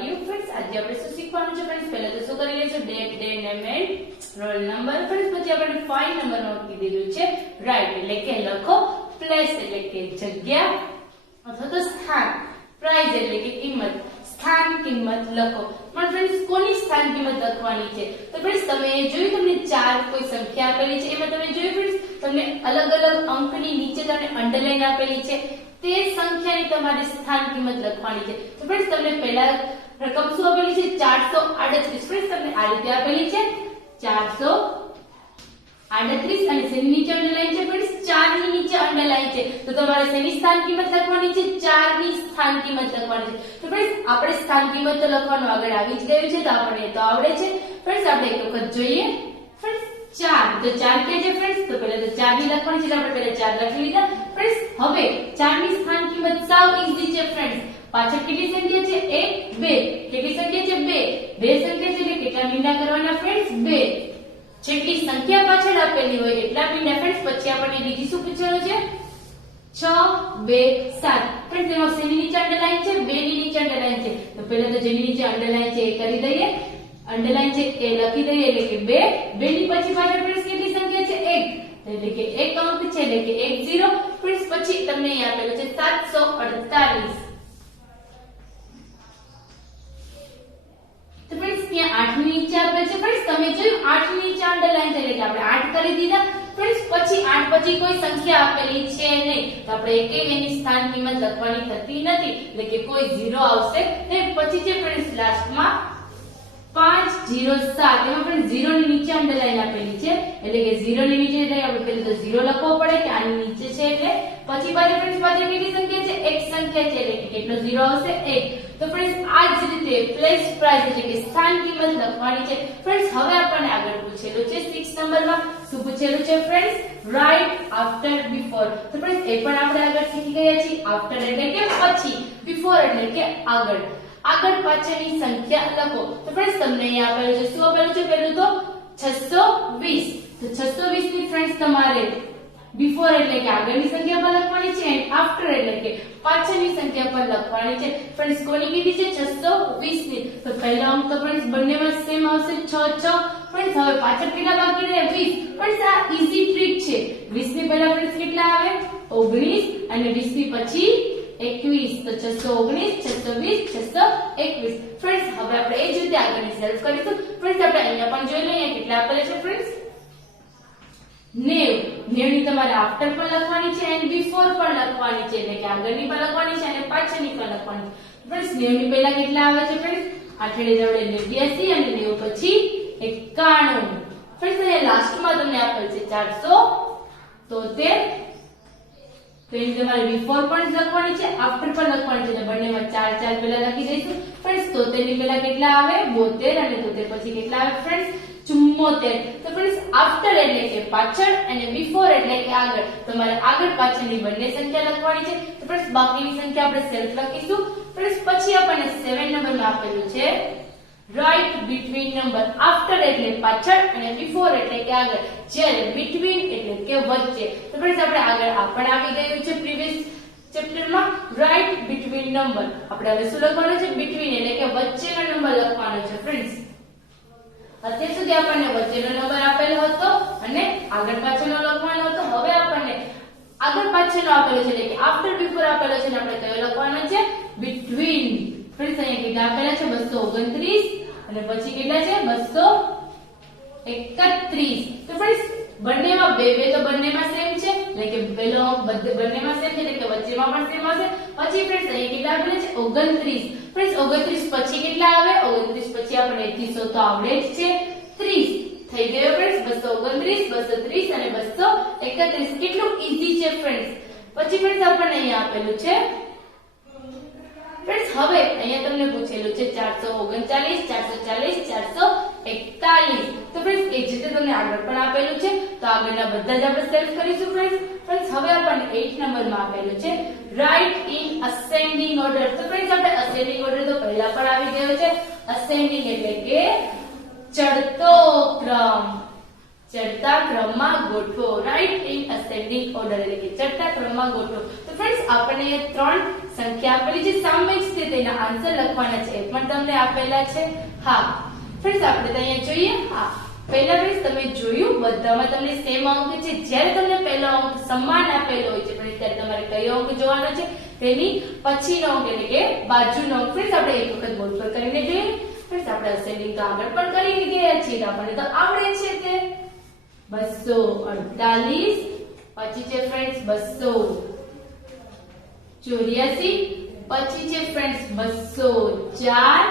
Are you friends? આજે આપણે શું શીખવાનું છે ફ્રેન્ડ્સ? પહેલા તો શું કરી લેજો? Date, day, name and roll number friends. પછી આપણે ફાઇલ નંબર નોટ કીધેલું છે રાઈટ એટલે કે લખો, પ્લેસ એટલે કે જગ્યા અથવા તો સ્થાન, પ્રાઇસ એટલે કે કિંમત, સ્થાન કિંમત લખો. પણ ફ્રેન્ડ્સ કોની સ્થાન કિંમત લખવાની છે? તો ફ્રેન્ડ્સ તમે જોયું તમને ચાર કોઈ સંખ્યા આપેલી છે, એમાં તમે જોયું ફ્રેન્ડ્સ તમને અલગ અલગ અંકની નીચે તમને અંડરલાઈન આપેલી છે, તે સંખ્યાની તમારે સ્થાન કિંમત લખવાની છે. તો ફ્રેન્ડ્સ તમને પહેલા રકમ શું આપેલી છે? 438. ફ્રેન્ડ્સ તમને આ રીતે આપેલી છે 438 અને શેની નીચે અંડરલાઈન છે ફ્રેન્ડ્સ? 4 ની નીચે અંડરલાઈન છે. તો તમારે શેની સ્થાન કિંમત લખવાની છે? 4 ની સ્થાન કિંમત લખવાની છે. તો ફ્રેન્ડ્સ આપણે સ્થાન કિંમત તો લખવાનું આગળ આવી જ ગયું છે, તો આપણે તો આવડે છે. ફ્રેન્ડ્સ આપણે એક વખત જોઈએ. ફ્રેન્ડ્સ 4 તો 4 કે છે ફ્રેન્ડ્સ? તો પહેલા તો 4 ની લખવાની છે, આપણે પહેલા 4 લખી લીધા. ફ્રેન્ડ્સ હવે 4 ની સ્થાન કિંમત સાવ ઈઝી છે ફ્રેન્ડ્સ. પાછળ કેટલી સંખ્યા છે? 1 2. કેટલી સંખ્યા છે? 2 સંખ્યા છે એટલે કેટલા મીંડા કરવાના ફ્રેન્ડ્સ? 2. જેટલી સંખ્યા પાછળ આપેલી હોય એટલા મીંડા ફ્રેન્ડ્સ. પછી આપણને બીજી શું પૂછવાનું છે? 6 2 7. ફ્રેન્ડ્સ તેમાં શેની નીચે અંડરલાઈન છે? 2 ની નીચે અંડરલાઈન છે. તો પહેલા તો જેની નીચે અંડરલાઈન છે એ કરી દઈએ, અંડરલાઈન છે એ લખી દઈએ એટલે કે 2 ની પછી પાછળ ફ્રેન્ડ્સ કેટલી સંખ્યા છે? 1 એટલે કે એક અંક છે એટલે કે 10. ફ્રેન્ડ્સ પછી તમને અહીં આપેલું છે 748. તો ફ્રેન્ડ્સ ત્યાં 8 ની નીચે આપેલ છે. ફ્રેન્ડ્સ તમે જોયું 8 ની નીચે અંડરલાઈન છે એટલે આપણે 8 કરી દીધા. ફ્રેન્ડ્સ પછી 8 પછી કોઈ સંખ્યા આપેલી છે નહીં, તો આપણે એની સ્થાન કિંમત લખવાની થતી નથી એટલે કે કોઈ 0 આવશે ને. પછી છે ફ્રેન્ડ્સ લાસ્ટમાં 507. એમાં પણ 0 ની નીચે અંડરલાઈન આપેલી છે એટલે કે 0 ની નીચે એટલે આપણે પહેલા તો 0 લખવો પડે કે આની નીચે છે એટલે. પછી પાછળ ફ્રેન્ડ્સ પાછળ કેટલી સંખ્યા છે? એક સંખ્યા છે એટલે કે કેટલો 0 આવશે? 1. તો ફ્રેન્ડ્સ આ જ રીતે પ્લેસ પ્રાઇસ એટલે કે સ્થાન કિંમત લખવાની છે. ફ્રેન્ડ્સ હવે આપણને આગળ પૂછેલું છે 6 નંબરમાં. શું પૂછેલું છે ફ્રેન્ડ્સ? Write after before. તો ફ્રેન્ડ્સ એ પણ આપણે આગળ શીખી ગયા છીએ. આફ્ટર એટલે કે પછી, બિફોર એટલે કે આગળ. આગળ પાછળની સંખ્યા લખો. તો ફ્રેન્ડ્સ તમને અહીં આપેલું છે શું આપેલું છે? પહેલું તો 620. તો 620 ની ફ્રેન્ડ્સ તમારે બિફોર એટલે કે આગળની સંખ્યા પર લખવાની છે અને આફ્ટર એટલે કે પાછળની સંખ્યા પર લખવાની છે. ફ્રેન્ડ્સ કોની કીધી છે? 620 ની. તો પહેલા અંક તો ફ્રેન્ડ્સ બંનેમાં સેમ આવશે 6 6. ફ્રેન્ડ્સ હવે પાછળ કેટલા બાકી રહે? 20. ફ્રેન્ડ્સ આ ઈઝી ટ્રીક છે. 20 ની પહેલા ફ્રેન્ડ્સ કેટલા આવે? 19 અને 20 ની પછી 21. તો 619 620 621. ફ્રેન્ડ્સ હવે આપણે એ જ રીતે આગળની સોલ્વ કરીશું. ફ્રેન્ડ્સ આપણે અહીંયા પણ જોઈ લઈએ કેટલા આપેલા છે ફ્રેન્ડ્સ? 90 ની તમારે આફ્ટર પણ લખવાની છે અને બિફોર પણ લખવાની છે એટલે કે આગળની પણ લખવાની છે અને પાછળની પણ લખવાની છે. ફ્રેન્ડ્સ 90 ની પહેલા કેટલા આવે છે ફ્રેન્ડ્સ? 8 જોડે 89 અને 90 પછી 91. ફ્રેન્ડ્સ અહીંયા લાસ્ટમાં તમને આપેલ છે 473. તો એની તમારે બિફોર પણ લખવાની છે, આફ્ટર પણ લખવાની છે એટલે બંનેમાં 4 4 પહેલા લખી દઈશું. ફ્રેન્ડ્સ 73 ની પહેલા કેટલા આવે? 72 અને 73 પછી કેટલા આવે ફ્રેન્ડ્સ? 74. તો ફ્રેન્ડ્સ આફ્ટર એટલે કે પાછળ અને બિફોર એટલે કે આગળ. તમારે આગળ પાછળની બંને સંખ્યા લખવાની છે. તો ફ્રેન્ડ્સ બાકીની સંખ્યા આપણે સેલ્ફ લખીશું. ફ્રેન્ડ્સ પછી આપણને 7 નંબરમાં આપેલું છે રાઇટ બિટવીન નંબર. આફ્ટર એટલે પાછળ અને બિફોર એટલે કે આગળ, જ્યારે બિટવીન એટલે કે વચ્ચે. તો ફ્રેન્ડ્સ આપણે આગળ આ પણ આવી ગયું છે પ્રીવિયસ ચેપ્ટરમાં રાઇટ બિટવીન નંબર. આપણે હવે શું લખવાનું છે? બિટવીન એટલે કે વચ્ચેનો નંબર લખવાનો છે. ફ્રેન્ડ્સ અત્યાર સુધી આપણને વચ્ચેનો નંબર આપેલો હતો અને આગળ પાછળનો લખવાનો હતો. હવે આપણને આગળ પાછળનો આપેલો છે એટલે કે આફ્ટર બિફોર આપેલો છે અને આપણે કયો લખવાનો છે? બિટવીન. ફ્રેન્ડ્સ અહીંયા કેટલા આપેલા છે? 229 અને પછી કેટલા છે? 231. તો ફ્રેન્ડ્સ બંનેમાં બે તો બંનેમાં સેમ છે એટલે કે પહેલો અંક બંનેમાં સેમ છે એટલે કે વચ્ચેમાં પણ સેમ આવશે. પછી ફ્રેન્ડ્સ અહીં કેટલા આપેલા છે? 29. ફ્રેન્ડ્સ 29 પછી કેટલા આવે? 29 પછી આપણે 31 તો આવડે જ છે. 30 થઈ ગયો ફ્રેન્ડ્સ. 229 230 અને 231. કેટલું ઈઝી છે ફ્રેન્ડ્સ. પછી ફ્રેન્ડ્સ આપણને અહીંયા આપેલું છે ફ્રેન્ડ્સ હવે અહીંયા તમને પૂછેલું છે 439 440 441. તો ફ્રેન્ડ્સ એ જ રીતે તમને આગળ પણ આપેલું છે. તો આગળના બધા જ આપણે સેલ્ફ કરીશું ફ્રેન્ડ્સ. ફ્રેન્ડ્સ હવે આપણને 8 નંબરમાં આપેલું છે રાઇટ ઇન અસેન્ડિંગ ઓર્ડર. તો ફ્રેન્ડ્સ આપણે અસેન્ડિંગ ઓર્ડર તો પહેલા પણ આવી ગયો છે. અસેન્ડિંગ એટલે કે ચડતો ક્રમ. ચડતા ક્રમમાં ગોઠવો, રાઈટ, ઇન અસેન્ડિંગ ઓર્ડર, એટલે કે ચડતા ક્રમમાં ગોઠવો. તો ફ્રેન્ડ્સ આપણને 3 સંખ્યા આપેલી છે, સામે જ છે તેના આન્સર લખવાના છે, એ પણ તમને આપેલા છે. હા ફ્રેન્ડ્સ આપણે તો અહીંયા જોઈએ. હા પહેલા ફ્રેન્ડ્સ તમે જોયું બધામાં તમને સેમ અંક છે. જ્યારે તમને પહેલો અંક સમાન આપેલો હોય છે પણ ત્યારે તમારે કયો અંક જોવાનો છે, તેની પછીનો અંક એટલે કે બાજુનો અંક. ફ્રેન્ડ્સ આપણે એક વખત બોર્ડ પર કરીને જોઈએ. ફ્રેન્ડ્સ આપણે અસેન્ડિંગ તો આગળ પણ કરી ગયા છીએ, આપણને તો આવડે છે તે 248. પછી છે ફ્રેન્ડ્સ 284. પછી છે ફ્રેન્ડ્સ 204.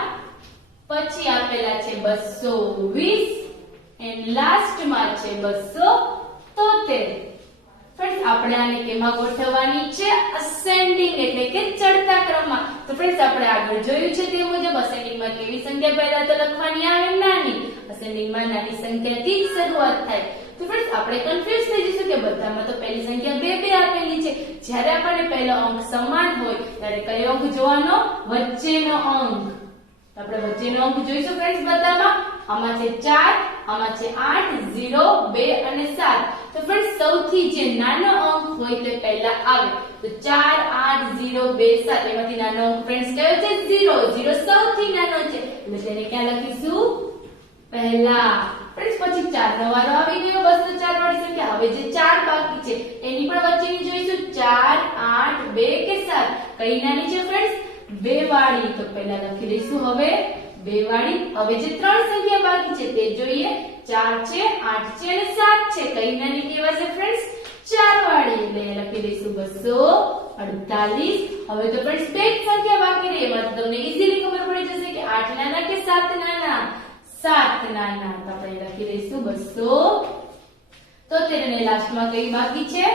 પછી આપેલા છે 220 એન્ડ લાસ્ટમાં છે 273. ફ્રેન્ડ્સ આપણે આને કેમાં ગોઠવવાની છે, અસેન્ડિંગ એટલે કે ચડતા ક્રમમાં. તો ફ્રેન્ડ્સ આપણે આગળ જોયું છે તે મુજબ અસેન્ડિંગમાં કેવી સંખ્યા પહેલા તો લખવાની આવે, નાની. અસેન્ડિંગમાં નાની સંખ્યાથી જ શરૂઆત થાય. તો ફ્રેન્ડ્સ આપણે કન્ફ્યુઝ થઈ જઈશું કે બધામાં તો પહેલી સંખ્યા 2 2 આપેલી છે. જ્યારે આપણને પહેલો અંક સમાન હોય ત્યારે કયો અંક જોવાનો, વચ્ચેનો અંક. આપણે વચ્ચેનો અંક જોઈશું ફ્રેન્ડ્સ બધામાં. આમાં છે 4, આમાં છે 8, 0, 2 અને 7. તો ફ્રેન્ડ્સ સૌથી જે નાનો અંક હોય તે પહેલા આવે. તો 4, 8, 0, 2, 7 એમાંથી નાનો અંક ફ્રેન્ડ્સ કયો છે, 0. 0 સૌથી નાનો છે એટલે તેને ક્યાં લખીશું, પહેલા. ફ્રેન્ડ્સ પછી 4 નો વારો આવી ગયો, 204 વાળી સંખ્યા. હવે જે 4 બાકી છે એની પણ વચ્ચેની જોઈશું, 4, 8, 2 કે 7. કઈ નાની છે ફ્રેન્ડ્સ, 2 વાળી. તો પહેલા લખી દઈશું હવે 2 વાળી. હવે જે 3 સંખ્યા બાકી છે તે જોઈએ, 4 છે, 8 છે અને 7 છે. કઈ નાની કહેવાશે ફ્રેન્ડ્સ, 4 વાળી. એટલે લખી દઈશું 248. હવે તો ફ્રેન્ડ્સ 2 સંખ્યા બાકી રહી, એમાં તમને ઈઝીલી ખબર પડી જશે કે 8 નાના કે 7 નાના. 7 નાના. તો આપણે લખી દઈશું 273 અને લાસ્ટમાં કઈ બાકી છે,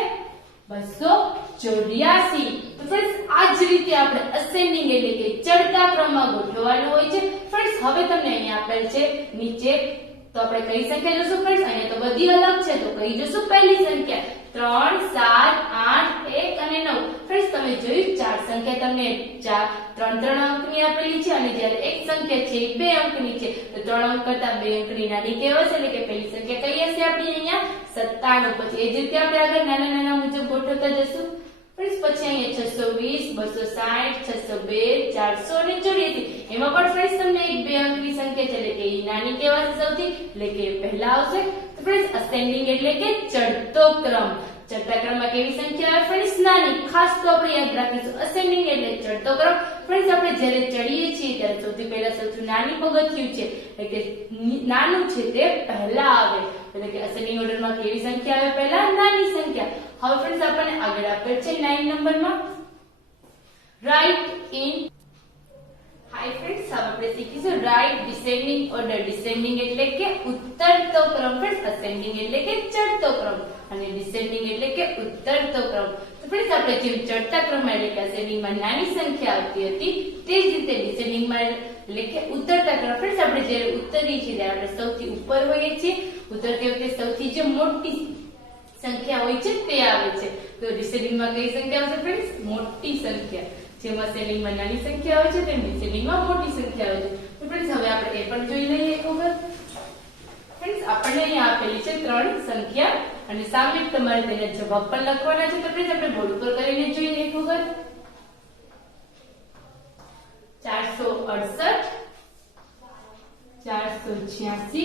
284. તો ફ્રેન્ડ્સ આ જ રીતે આપણે અસેન્ડિંગ એટલે કે ચડતા ક્રમમાં ગોઠવવાનું હોય છે. ફ્રેન્ડ્સ હવે તમને અહીંયા આપેલ છે નીચે, તો આપણે કઈ સંખ્યા જોશું ફ્રેન્ડ્સ, અહીંયા તો બધી અલગ છે. તો કઈ જોશું, પહેલી સંખ્યા 3, 7, 8, 1 અને 9. ફ્રેન્ડ્સ તમે જોયું 4 સંખ્યા તમને 3 અંકની આપેલી છે અને જ્યારે એક સંખ્યા છે એ 2 અંકની છે. તો 3 અંક કરતા 2 અંકની નાની કહેવાશે, એટલે કે પહેલી સંખ્યા કઈ હશે આપણી અહીંયા 97. પછી એ જ રીતે આપણે આગળ નાના નાના મુજબ ગોઠવતા જશું. ફ્રેન્ડ્સ પછી અહીંયા 620, 260, 602, 400 અને 84. એમાં પણ ફ્રેન્ડ્સ તમને એક 2 અંકની સંખ્યા છે એટલે કે એ નાની કહેવાશે સૌથી, એટલે કે પહેલા આવશે. તો ફ્રેન્ડ્સ અસેન્ડિંગ એટલે કે ચડતો ક્રમ. ચડતા ક્રમમાં કેવી સંખ્યા આવે ફ્રેન્ડ્સ, નાની. ખાસ તો આપણે યાદ રાખીશું અસેન્ડિંગ એટલે ચડતો ક્રમ. ફ્રેન્ડ્સ આપણે જ્યારે ચડીએ છીએ ત્યારે સૌથી પહેલા સૌથી નાની પગથિયું છે એટલે કે નાનું છે તે પહેલા આવે, એટલે કે અસેન્ડિંગ ઓર્ડરમાં કેવી સંખ્યા આવે, પહેલા નાની સંખ્યા. હવે ફ્રેન્ડ્સ આપણને આગળ આપેલ છે 9 નંબરમાં રાઇટ ઇન. હાય ફ્રેન્ડ્સ, હવે આપણે શીખીશું રાઇટ ડિસેન્ડિંગ ઓર્ડર. ડિસેન્ડિંગ એટલે કે ઉત્તરતો ક્રમ. ફ્રેન્ડ્સ અસેન્ડિંગ એટલે કે ચડતો ક્રમ અને ડિસેન્ડિંગ એટલે કે ઉત્તરતો ક્રમ. તો ફ્રેન્ડ્સ આપણે જેમ ચડતા ક્રમમાં એટલે કે અસેન્ડિંગમાં નાની સંખ્યા આવતી હતી તે જ રીતે ડિસેન્ડિંગમાં એટલે કે ઉત્તરતા ક્રમ. ફ્રેન્ડ્સ આપણે જ્યારે ઉત્તરીએ છીએ ત્યારે આપણે સૌથી ઉપર હોઈએ છીએ. ઉત્તરતી વખતે સૌથી જે મોટી સંખ્યા હોય છે તે આવે છે. તો ડિસેન્ડિંગમાં કઈ સંખ્યા આવશે ફ્રેન્ડ્સ, મોટી સંખ્યા. જેમ અસેન્ડિંગમાં નાની સંખ્યા આવે છે તેમ ડિસેન્ડિંગમાં મોટી સંખ્યા આવે છે. તો ફ્રેન્ડ્સ હવે આપણે એ પણ જોઈ લઈએ એક વખત. ફ્રેન્ડ્સ આપણને અહીંયા આપેલી છે 3 સંખ્યા અને સામે તમારે તેના જવાબ પણ લખવાના છે. તો ફ્રેન્ડ્સ આપણે બોર્ડ ઉપર કરીને જોઈએ એક વખત. 468, 486,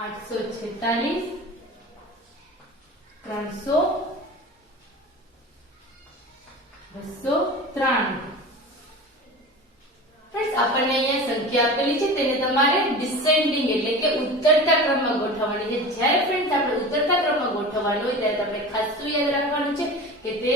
846, 300, 293. ફ્રેન્ડ્સ આપણને અહીંયા સંખ્યા આપેલી છે તેને તમારે ડિસેન્ડિંગ એટલે કે ઉત્તરતા ક્રમમાં ગોઠવવાની છે. જ્યારે ફ્રેન્ડ્સ આપણે ઉત્તરતા ક્રમમાં ગોઠવવાનું હોય ત્યારે આપણે ખાસ શું યાદ રાખવાનું છે કે તે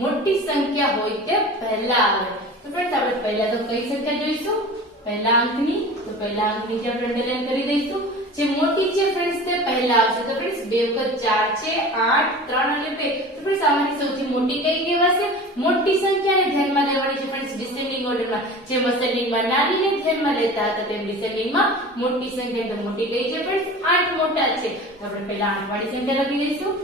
મોટી સંખ્યા હોય તે પહેલા આવે. તો ફ્રેન્ડ્સ આપણે પહેલા તો કઈ સંખ્યા જોઈશું, પહેલા અંકની. તો પહેલા અંકની જે આપણે અંડરલાઈન કરી દઈશું. જે મોટી છે ફ્રેન્ડ્સ તે પહેલા આવશે. તો ફ્રેન્ડ્સ 2 વખત 4 છે, 8, 3 અને 2. તો ફ્રેન્ડ્સ આમાંથી સૌથી મોટી કઈ કહેવાશે, મોટી સંખ્યાને ધ્યાનમાં લેવાની છે ફ્રેન્ડ્સ ડિસેન્ડિંગ ઓર્ડરમાં. જેમ અસેન્ડિંગમાં નાનીને ધ્યાનમાં લેતા હતા તેમ ડિસેન્ડિંગમાં મોટી સંખ્યા. તો મોટી કઈ છે ફ્રેન્ડ્સ, 8 મોટા છે. તો આપણે પહેલા 8 વાળી સંખ્યા લખી દઈશું.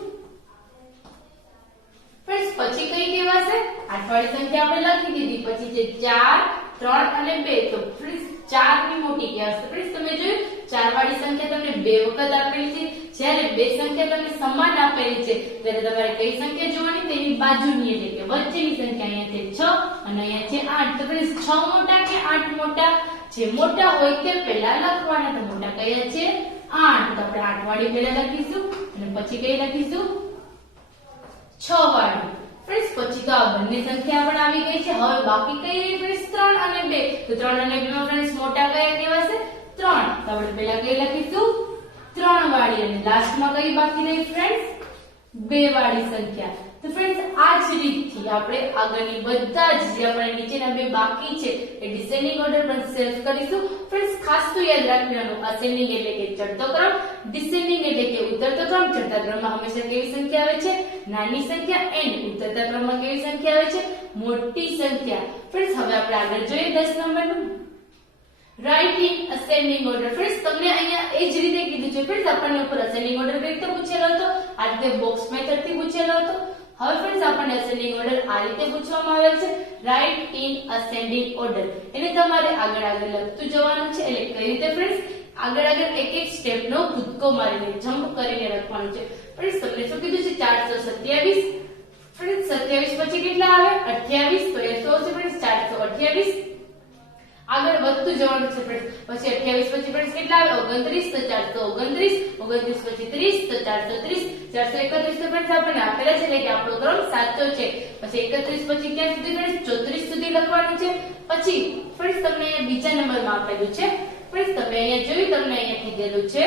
ફ્રેન્ડ્સ પછી કઈ કહેવાશે, 8 વાળી સંખ્યા આપણે લખી દીધી. પછી છે 4, 3 અને 2. તો ફ્રેન્ડ્સ 4 ની મોટી કહેવાશે ફ્રેન્ડ્સ તમે જોયું 4 વાળી સંખ્યા તમને બે વખત આપેલી છે જ્યારે બે સંખ્યા તમને સમાન આપેલી છે ત્યારે તમારે કઈ સંખ્યા જોવાની તેની બાજુની એટલે કે વચ્ચેની સંખ્યા અહીંયા છે 6 અને અહીંયા છે 8 તો ફ્રેન્ડ્સ 6 મોટા કે 8 મોટા જે મોટા હોય તે પહેલા લખવાના તો મોટા કયા છે 8 તો આપણે 8 વાળી પહેલા લખીશું અને પછી કઈ લખીશું 6 વાળી ફ્રેન્ડ્સ પછી તો આ બંને સંખ્યા પણ આવી ગઈ છે હવે બાકી કઈ રહી ફ્રેન્ડ્સ 3 અને 2 તો 3 અને 2 માં ફ્રેન્ડ્સ મોટા કયા કહેવાશે 3 તો આપણે પહેલા કઈ લખીશું 3 વાળી અને લાસ્ટમાં કઈ બાકી રહી ફ્રેન્ડ્સ 2 વાળી સંખ્યા તો ફ્રેન્ડ્સ આ જ રીતથી આપણે આગળની બધા જ જે આપણે નીચેના બે બાકી છે એ ડિસેન્ડિંગ ઓર્ડર પર સેવ કરીશું ફ્રેન્ડ્સ ખાસ તો યાદ રાખવાનું અસેન્ડિંગ એટલે કે ચડતો ક્રમ ડિસેન્ડિંગ એટલે કે ઉતરતો ક્રમ ચડતા ક્રમમાં હંમેશા કેવી સંખ્યા આવે છે નાની સંખ્યા એન્ડ ઉતરતા ક્રમમાં કેવી સંખ્યા આવે છે મોટી સંખ્યા ફ્રેન્ડ્સ હવે આપણે આગળ જોઈએ 10 નંબરનું write in ascending order friends તમને અહીંયા એ જ રીતે કીધું છે ફ્રેન્ડ્સ આપણને ઉપર અસેન્ડિંગ ઓર્ડર કઈ રીતે પૂછેલો હતો આ રીતે બોક્સ મેથડ થી પૂછેલો હતો હવે ફ્રેન્ડ્સ આપણને અસેન્ડિંગ ઓર્ડર આ રીતે પૂછવામાં આવેલ છે રાઇટ ઇન અસેન્ડિંગ ઓર્ડર એટલે તમારે આગળ આગળ લખતું જવાનું છે એટલે કઈ રીતે ફ્રેન્ડ્સ આગળ આગળ એક એક સ્ટેપ નો કૂદકો મારીને જમ્પ કરીને લખવાનું છે ફ્રેન્ડ્સ તમને શું કીધું છે 427 ફ્રેન્ડ્સ 27 પછી કેટલા આવે 28 તો એ શું છે ફ્રેન્ડ્સ 428 આગળ વધતું જવાનું છે ફ્રેન્ડ્સ પછી 28 પછી ફ્રેન્ડ્સ કેટલા આવે 29 તો 429 29 પછી 30 તો 430 431 તો ફ્રેન્ડ્સ આપણને આપેલા છે એટલે કે આપણો ક્રમ સાચો છે પછી 31 પછી ક્યાં સુધી ફ્રેન્ડ્સ 34 સુધી લખવાનું છે પછી ફ્રેન્ડ્સ તમને અહીંયા બીજા નંબરમાં આપેલું છે ફ્રેન્ડ્સ તમે અહીંયા જોયું તમને અહીંયા કીધેલું છે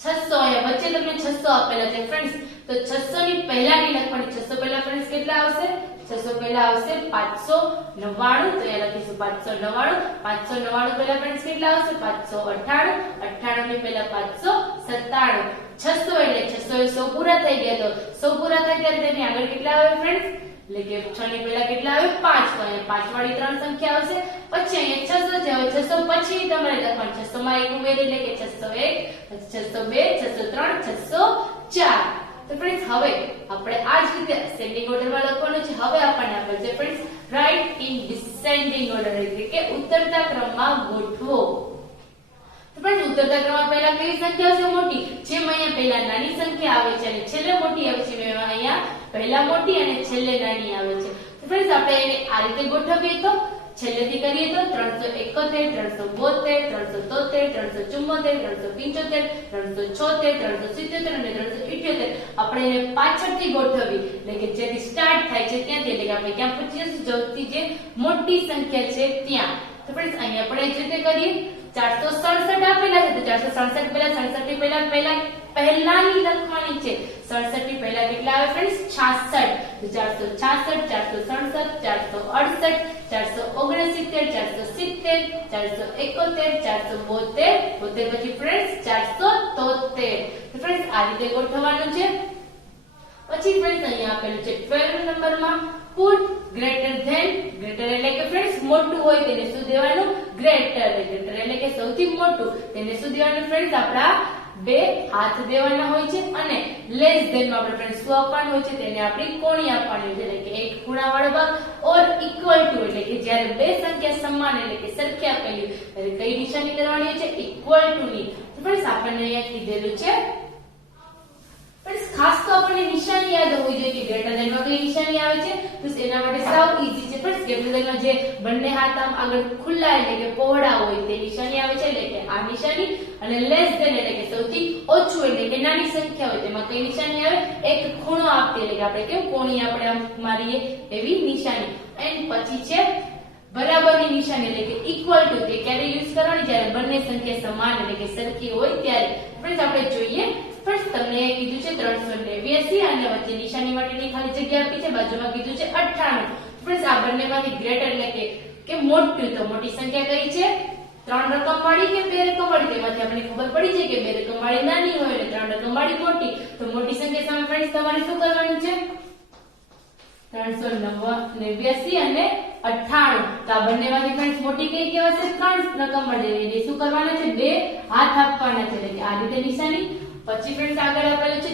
600 અહીંયા વચ્ચે તમને 600 આપેલા છે ફ્રેન્ડ્સ તો 600 ની પહેલાની લખવાની 600 પહેલા ફ્રેન્ડ્સ કેટલા આવશે 600 પહેલા આવશે 599 તો અહીંયા લખીશું 599 599 પહેલા ફ્રેન્ડ્સ કેટલા આવશે 598 98 ની પહેલા 597 600 એટલે 600 એ 100 પૂરા થઈ ગયા તો 100 પૂરા થાય ત્યારે તેની આગળ કેટલા આવે ફ્રેન્ડ્સ એટલે કે 6 ની પહેલા કેટલા આવે 5 તો અહીંયા 5 વાળી ત્રણ સંખ્યા આવશે પછી અહીંયા 600 છે હવે 600 પછી તમારે લખવાનું 600 માં એક ઉમેરી એટલે કે 601 602 603 604 તો ફ્રેન્ડ્સ હવે આપણે આ જ રીતે અસેન્ડિંગ ઓર્ડરમાં લખવાનું છે હવે આપણને આપેલ છે friends write in descending order એટલે કે ઉતરતા ક્રમમાં ગોઠવો તો ફ્રેન્ડ્સ ઉતરતા ક્રમમાં પહેલા કઈ સંખ્યા છે મોટી જેમ અહીંયા પહેલા નાની સંખ્યા આવે છે અને છેલ્લે મોટી આવે છે એમ અહીંયા પહેલા મોટી અને છેલ્લે નાની આવે છે તો ફ્રેન્ડ્સ આપણે એને આ રીતે ગોઠવીએ તો છેલ્લેથી કરીએ તો 371 372 373 374 375 376 377 અને 378 આપણે એને પાછળથી ગોઠવી એટલે કે જેથી સ્ટાર્ટ થાય છે ત્યાંથી એટલે કે આપણે ક્યાં પહોંચીશું સૌથી જે મોટી સંખ્યા છે ત્યાં તો ફ્રેન્ડ્સ અહીંયા આપણે એ રીતે કરીએ 467 આપેલા છે તો 467 પહેલા 67 ની પહેલાની લખવાની છે 67 ની પહેલા કેટલા આવે ફ્રેન્ડ્સ 66 તો 466 467 468 469 470 471 472 પછી ફ્રેન્ડ્સ 473 તો ફ્રેન્ડ્સ આ રીતે ગોઠવવાનું છે પછી ફ્રેન્ડ્સ અહીંયા આપેલું છે 12 નંબરમાં પુટ ગ્રેટર એટલે કે ફ્રેન્ડ્સ મોટું હોય તેને શું દેવાનું ગ્રેટર એટલે કે સૌથી મોટું તેને શું દેવાનું ફ્રેન્ડ્સ આપડા બે હાથ દેવાના હોય છે અને લેસ ધેન માં આપણે ફ્રેન્ડ્સ શું આપવાનું હોય છે તેને આપણી કોણી આપવાની હોય છે એટલે કે એક ખૂણાવાળો ભાગ ઓર ઇક્વલ ટુ એટલે કે જ્યારે બે સંખ્યા સમાન એટલે કે સરખી આપેલી ત્યારે કઈ નિશાની કરવાની હોય છે ઇક્વલ ટુ ની તો ફ્રેન્ડ્સ આપણને અહીંયા કીધેલું છે ફ્રેન્ડ્સ ખાસ તો આપણને નિશાની યાદ હોવી જોઈએ કે ગ્રેટર ધેન માં કઈ નિશાની આવે છે તો એના માટે સાવ ઈઝી છે ફ્રેન્ડ્સ ગ્રેટર ધેન માં જે બંને હાથ આમ આગળ ખુલ્લા એટલે કે પહોળા હોય તે નિશાની આવે છે એટલે કે આ નિશાની અને લેસ ધેન એટલે કે સૌથી ઓછું એટલે કે નાની સંખ્યા હોય તેમાં કઈ નિશાની આવે એક ખૂણો આપતી એટલે કે આપણે કેમ કોણી આપણે આમ મારીએ એવી નિશાની એન્ડ પછી છે બરાબરની નિશાની એટલે કે ઇક્વલ ટુ તે ક્યારે યુઝ કરવાની જ્યારે બંને સંખ્યા સમાન એટલે કે સરખી હોય ત્યારે ફ્રેન્ડ્સ આપણે જોઈએ ફર્સ્ટ તમને કીધું છે 389 અને વચ્ચે નિશાની માટેની ખાલી જગ્યા આપી છે બાજુમાં કીધું છે 98 ફ્રેન્ડ્સ આ બંનેમાંથી ગ્રેટર એટલે કે મોટું તો મોટી સંખ્યા કઈ છે 3 રકમ વાળી કે 2 રકમ વાળી તેમાંથી આપણને ખબર પડી છે કે 2 રકમ વાળી નાની હોય અને 3 રકમ વાળી મોટી તો મોટી સંખ્યા સામે ફ્રેન્ડ્સ તમારે શું કરવાનું છે 389 અને 98 તો આ બંનેમાંથી ફ્રેન્ડ્સ મોટી કઈ કહેવાશે 3 રકમ વાળી એટલે શું કરવાના છે બે હાથ આપવાના છે એટલે કે આ રીતે નિશાની પછી ફ્રેન્ડ્સ આગળ આપેલું છે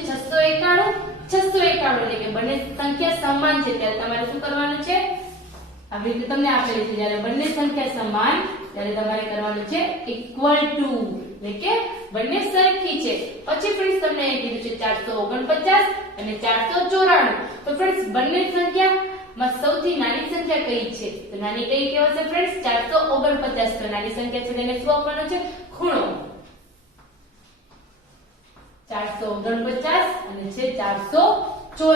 691 એટલે કે બંને સંખ્યા સમાન છે ત્યારે તમારે શું કરવાનું છે આવી રીતે તમને આપેલી છે જ્યારે બંને સંખ્યા સમાન ત્યારે તમારે કરવાનું છે ઇક્વલ ટુ, એટલે કે બંને સરખી છે. પછી ફ્રેન્ડ્સ તમને અહીં કીધું છે 449 અને 494. તો ફ્રેન્ડ્સ બંને સંખ્યામાં સૌથી નાની સંખ્યા કઈ છે? તો નાની કઈ કહેવાશે ફ્રેન્ડ્સ? 449. તો નાની સંખ્યા છે તેને શું આપવાનું છે? ખૂણો. 449 અને છે 494. તો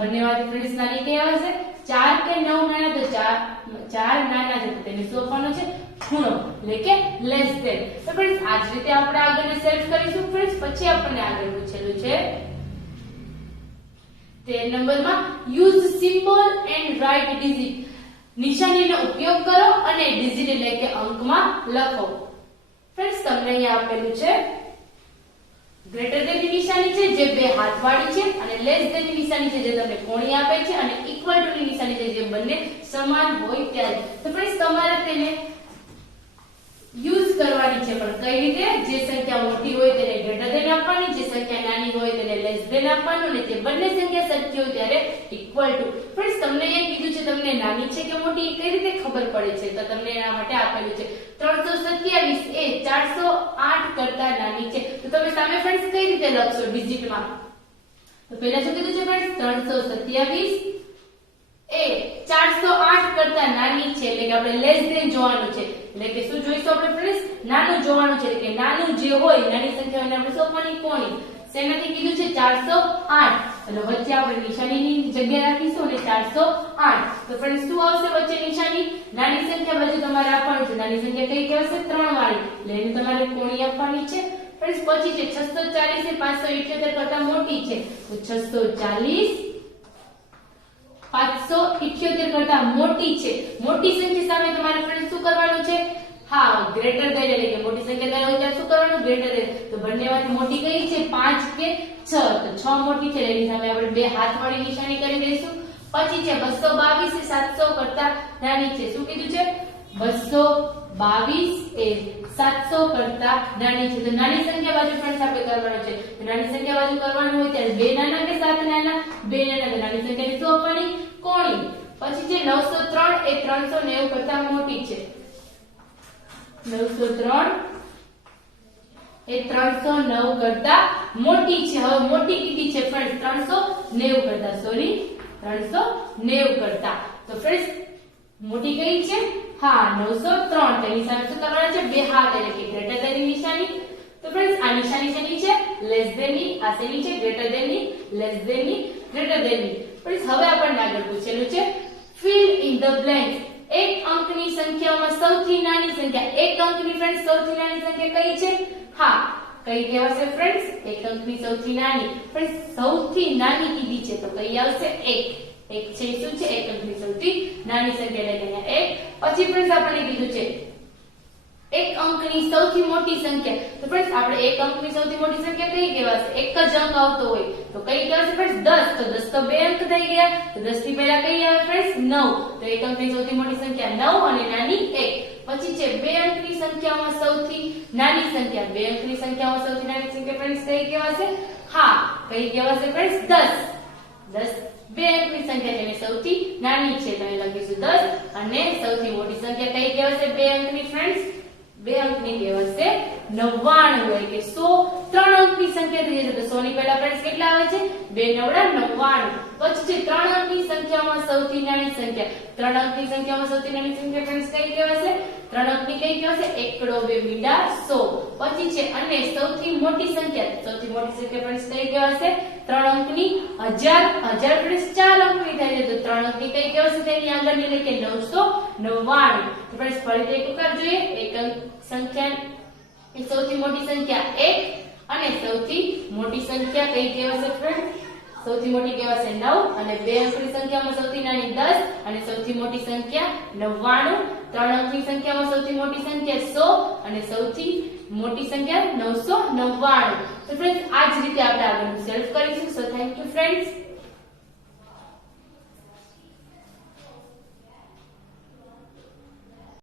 બંનેમાંથી ફ્રેન્ડ્સ નાની કઈ આવશે? 4 કે 9 નાના? તો 4 નાના છે તો તેને શું આપવાનું છે? ખૂણો, એટલે કે લેસ ધેન. તો ફ્રેન્ડ્સ આ જ રીતે આપણે આગળને સેલ્ફ કરીશું ફ્રેન્ડ્સ. પછી આપણને આગળ પૂછેલું છે 13 નંબરમાં use symbol and write digit. નિશાનીનો ઉપયોગ કરો અને ડિજિટ એટલે કે અંકમાં લખો. ફ્રેન્ડ્સ તમને અહીંયા આપેલું છે ગ્રેટર ધેન ની નિશાની છે જે બે હાથવાળી છે, અને લેસ ધેન ની નિશાની છે જે તમને કોણી આપે છે, અને ઇક્વલ ટુ ની નિશાની છે જે બંને સમાન હોય ત્યારે. તો ફ્રેન્ડ્સ તમારે તેને યુઝ કરવાની છે, પણ કઈ રીતે? જે સંખ્યા મોટી હોય તેને ગ્રેટર ધેન આપવાની, જે સંખ્યા નાની હોય તેને લેસ ધેન આપવાનું, અને જે બંને સંખ્યા સરખી હોય ત્યારે ઇક્વલ ટુ. ફ્રેન્ડ્સ તમને એ કીધું છે તમને નાની છે કે મોટી કઈ રીતે ખબર પડે છે? તો તમને એના માટે આપેલું છે 327 એ 408 કરતા નાની છે. તો તમે સામે ફ્રેન્ડ્સ કઈ રીતે લખશો ડિજિટમાં? તો પહેલા શું કીધું છે ફ્રેન્ડ્સ? 327 એ 408 કરતા નાની છે, એટલે કે આપણે લેસ ધેન જોવાનું છે. એટલે કે શું જોઈશું આપણે ફ્રેન્ડ્સ? નાનું જોવાનું છે, એટલે કે નાનું જે હોય નાની સંખ્યા હોય આપણે સોંપવાની કોણી. શેનાથી કીધું છે? 408. એટલે વચ્ચે આપણે નિશાનીની જગ્યા રાખીશું અને 408. તો ફ્રેન્ડ્સ શું આવશે વચ્ચે નિશાની? નાની સંખ્યા બાજુ તમારે આપવાનું છે. નાની સંખ્યા કઈ કહેવાશે? 3 વાળી, એટલે એને તમારે કોણી આપવાની છે. ફ્રેન્ડ્સ પછી છે 640 એ 578 કરતા મોટી છે, તો 640 578 કરતા મોટી છે. મોટી સંખ્યા સામે તમારે ફ્રેન્ડ્સ શું કરવાનું છે? હા, ગ્રેટર ધેન, એટલે કે મોટી સંખ્યા હોય ત્યારે શું કરવાનું? Greater than. તો બંનેમાંથી મોટી કઈ છે? 5 કે 6? તો 6 મોટી છે, એની સામે આપણે બે હાથવાળી નિશાની કરી દઈશું. પછી છે 222 એ 700 કરતા નાની છે. શું કીધું છે? 222 એ 700 કરતા નાની છે. તો નાની સંખ્યા બાજુ ફ્રેન્ડ્સ આપણે કરવાનું છે. તો નાની સંખ્યા બાજુ કરવાનું હોય ત્યારે બે નાના કે 7 નાના? બે નાના. તો નાની સંખ્યાની શું આપવાની? કોણી. પછી છે 903 એ 390 કરતા મોટી છે. 903 એ 309 કરતા મોટી છે. હવે મોટી કીધી છે ફ્રેન્ડ્સ 390 કરતા, સોરી 390 કરતા. તો ફ્રેન્ડ્સ મોટી કઈ છે? હા, 903. તેની સામે શું કરવાના છે? બે હાથ, એટલે કે ગ્રેટર ધેન ની નિશાની. તો ફ્રેન્ડ્સ આ નિશાની શેની છે? લેસ ધેન ની. આ શેની છે? ગ્રેટર ધેન ની. લેસ ધેન ની, ગ્રેટર ધેન ની. ફ્રેન્ડ્સ હવે આપણને આગળ પૂછેલું છે ફિલ ઇન ધ બ્લેન્ક. એક અંકની સંખ્યામાં સૌથી નાની સંખ્યા. એક અંકની ફ્રેન્ડ્સ સૌથી નાની સંખ્યા કઈ છે? હા, કઈ કહેવાશે ફ્રેન્ડ્સ? એક અંકની સૌથી નાની. ફ્રેન્ડ્સ સૌથી નાની કીધી છે તો કઈ આવશે? 1. એક છે શું છે? એક અંકની સૌથી નાની સંખ્યા, એટલે કે 1. પછી ફ્રેન્ડ્સ આપણે કીધું છે એક અંકની સૌથી મોટી સંખ્યા. તો ફ્રેન્ડ્સ આપણે એક અંકની સૌથી મોટી સંખ્યા કઈ કહેવાશે? એક જ અંક આવતો હોય તો કઈ કહેવાશે ફ્રેન્ડ્સ? 10. તો 10 તો બે અંક થઈ ગયા, તો 10 થી પહેલા કઈ આવે ફ્રેન્ડ્સ? 9. તો એક અંકની સૌથી મોટી સંખ્યા 9 અને નાની 1. પછી છે બે અંકની સંખ્યામાં સૌથી નાની સંખ્યા. બે અંકની સંખ્યામાં સૌથી નાની સંખ્યા ફ્રેન્ડ્સ કઈ કહેવાશે? હા, કઈ કહેવાશે ફ્રેન્ડ્સ? 10. 10 બે અંકની સંખ્યા જેને સૌથી નાની છે તો અહીં લખીશું 10, અને સૌથી મોટી સંખ્યા કઈ કહેવાશે? બે અંકની ફ્રેન્ડ્સ બે અંકની કહેવાશે 99, એટલે કે 100. 3 અંકની સંખ્યા થઈ જશે તો 100 ની પહેલા ફ્રેન્ડ્સ કેટલા આવે છે? 2 9 99. પછી છે 3 અંકની સંખ્યામાં સૌથી નાની સંખ્યા. 3 અંકની સંખ્યામાં સૌથી નાની સંખ્યા ફ્રેન્ડ્સ કઈ કહેવાશે? 3 અંકની કઈ કહેવાશે? 1 2 મીંડા 100. પછી છે અને સૌથી મોટી સંખ્યા. સૌથી મોટી સંખ્યા ફ્રેન્ડ્સ કઈ કહેવાશે? 3 અંકની 1000. 1000 ફ્રેન્ડ્સ 4 અંકની થાય છે તો 3 અંકની કઈ કહેવાશે? તેની આગળની એટલે કે 999. તો ફ્રેન્ડ્સ ફરીથી એક વખત જોઈએ. એક અંક સંખ્યા એ સૌથી મોટી સંખ્યા 1, અને સૌથી મોટી સંખ્યા કઈ કહેવાશે ફ્રેન્ડ? સૌથી મોટી કહેવાશે 9, અને બે અંકની સંખ્યામાં સૌથી નાની 10, અને સૌથી મોટી સંખ્યા 99. 3 અંકની સંખ્યામાં સૌથી મોટી સંખ્યા 100, અને સૌથી મોટી સંખ્યા 999. તો ફ્રેન્ડ્સ આ જ રીતે આપણે આગળનું સેલ્ફ કરીશું. So thank you friends.